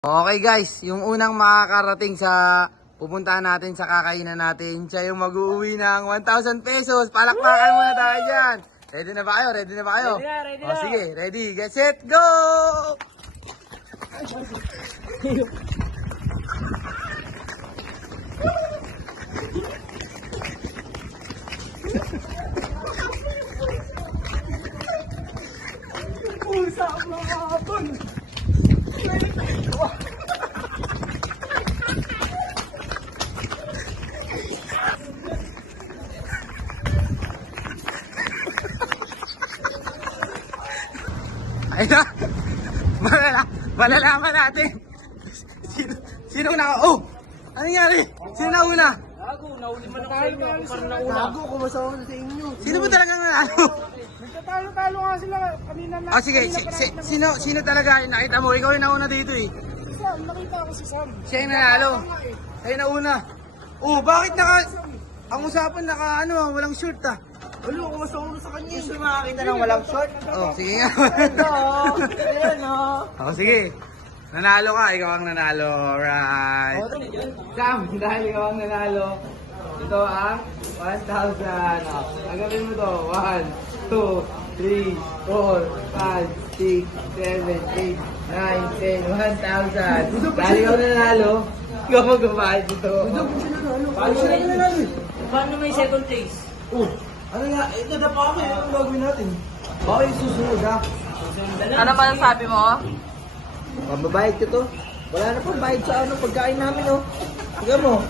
Okay guys, yung unang makakarating sa pupuntahan natin sa kakainan natin, siya yung mag-uwi ng 1,000 pesos. Palakpakan muna tayo dyan. Ready na ba kayo? Ready na ba kayo? Ready na. Sige, ready, get set, go! Ayun na! Malalaman natin! Sino na? Oh! Ano nangyari? Sino na una? Gago, nauli man ako sa inyo. Ako parang nauna. Gago, kumasawa na sa inyo. Sino ba talagang nanalo? Nagtatalo-talo nga sila kanina na. Oh sige, sino talaga yung nakita mo? Ikaw yung nauna dito eh. Nakita ko si Sam. Siya yung nanalo. Siya yung nauna. Oh, bakit ang usapan walang short ah. Ano, kumasawa na sa kanya. Gusto makakita ng walang short? Oh, sige nga. Ayan o. Oh, sige. Nanalo ka, ikaw ang nanalo. Alright. Sam, dahil ikaw ang nanalo, ito ang 1,000. Oh, agawin mo to. 1, 2, 3, 4, 5, 6, 7, 8, 9, 10, 1,000. Dahil ikaw nanalo, ikaw magbabayad dito. Paano siya nanalo? Paano may second place? Oh, ano nga, ito na pa ako eh. Anong gagawin natin? Baka yung susunod ha. Ano pa sabi mo? Mababayad ko to. Wala na pang bayad sa pagkain namin oh. Tignan mo.